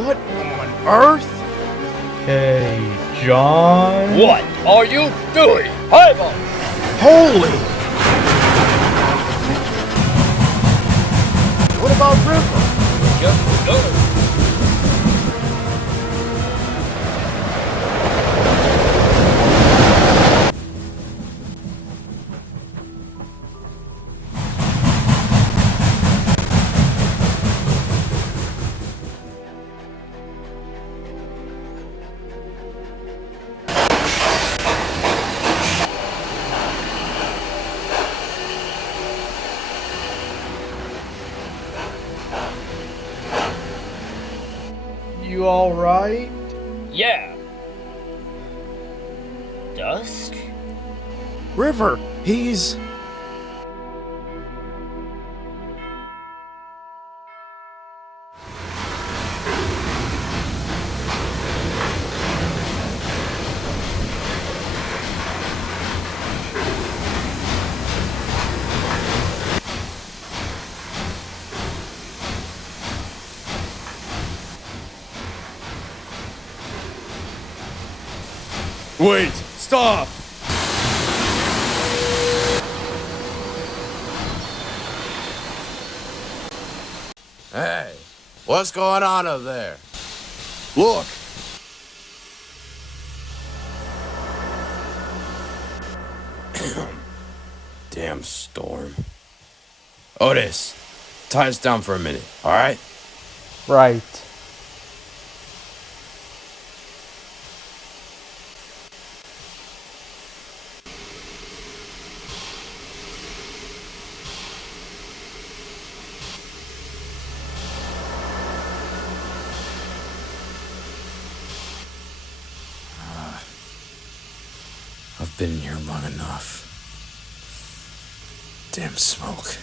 What on earth? Hey, John? What are you doing? Highball! Holy! What about River? Just go. You alright? Yeah. Dusk? River, he's... Wait! Stop! Hey, what's going on up there? Look! Damn storm. Otis, tie us down for a minute, alright? Right. I've been in here long enough. Damn smoke.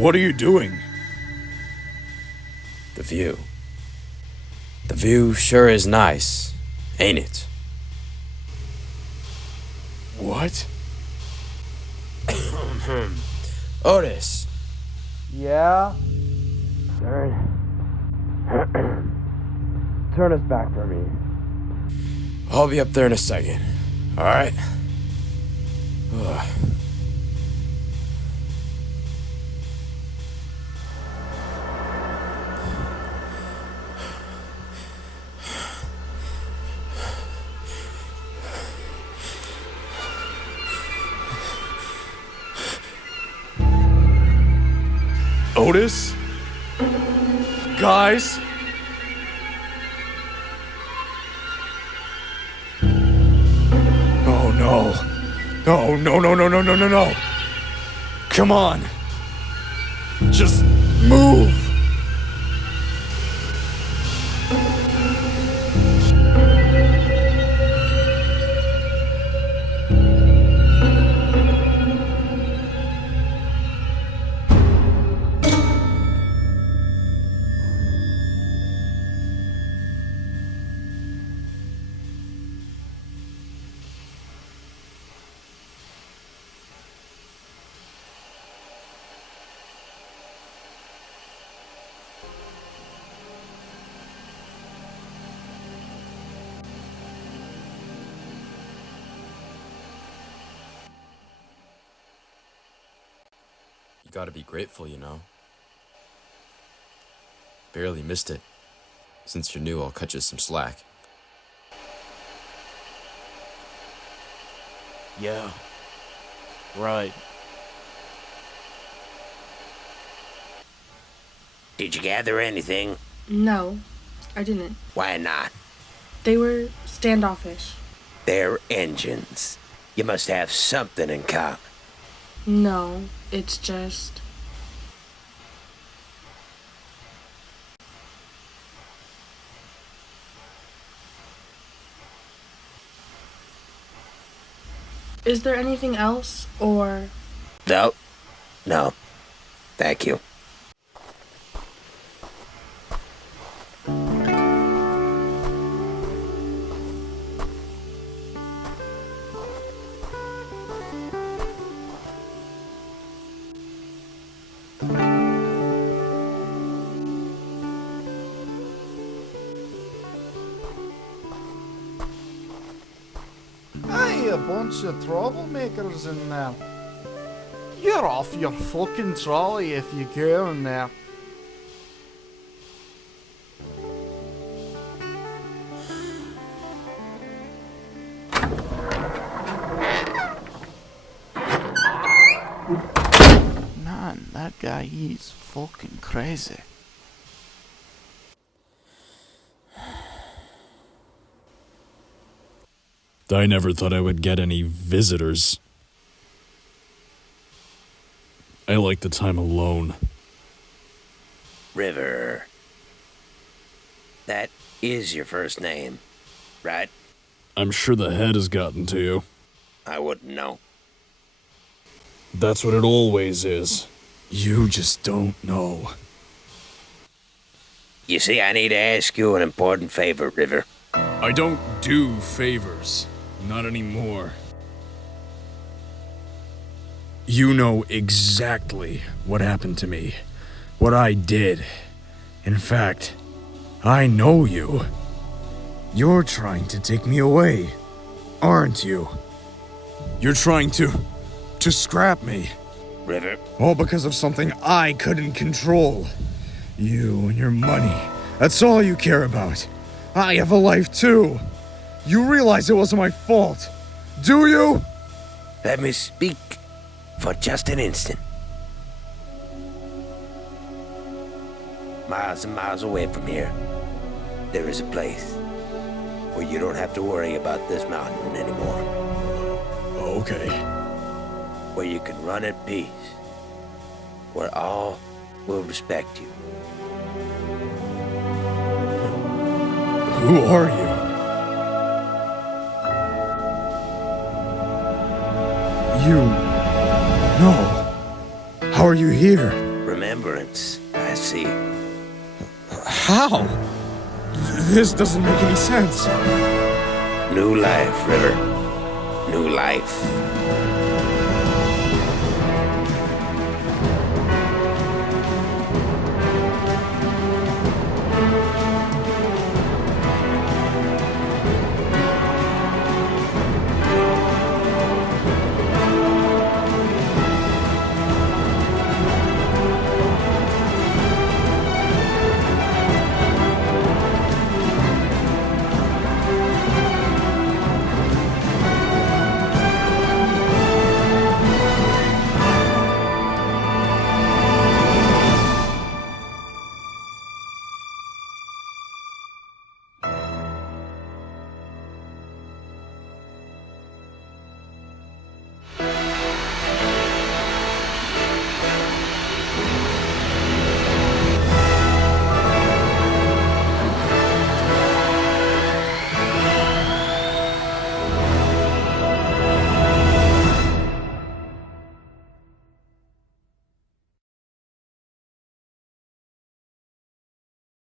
What are you doing? The view. The view sure is nice, ain't it? What? Otis, Yeah? turn us back for me. I'll be up there in a second, alright? Otis? Guys? Oh no. No, no, no, no, no, no, no, no. Come on. Just move. You gotta be grateful, you know. Barely missed it. Since you're new, I'll cut you some slack. Yeah. Right. Did you gather anything? No, I didn't. Why not? They were standoffish. They're engines. You must have something in common. No, it's just... Is there anything else, or... No. No. Thank you. Hey, a bunch of troublemakers in there. You're off your fucking trolley if you go in there. Man, that guy, he's fucking crazy. I never thought I would get any visitors. I like the time alone. River. That is your first name, right? I'm sure the head has gotten to you. I wouldn't know. That's what it always is. You just don't know. You see, I need to ask you an important favor, River. I don't do favors. Not anymore. You know exactly what happened to me. What I did. In fact, I know you. You're trying to take me away, aren't you? You're trying to scrap me. River. All because of something I couldn't control. You and your money. That's all you care about. I have a life too. You realize it wasn't my fault, do you? Let me speak for just an instant. Miles and miles away from here, there is a place where you don't have to worry about this mountain anymore. Okay. Where you can run at peace. Where all will respect you. Who are you? No. How are you here? Remembrance, I see. How? This doesn't make any sense. New life, River. New life.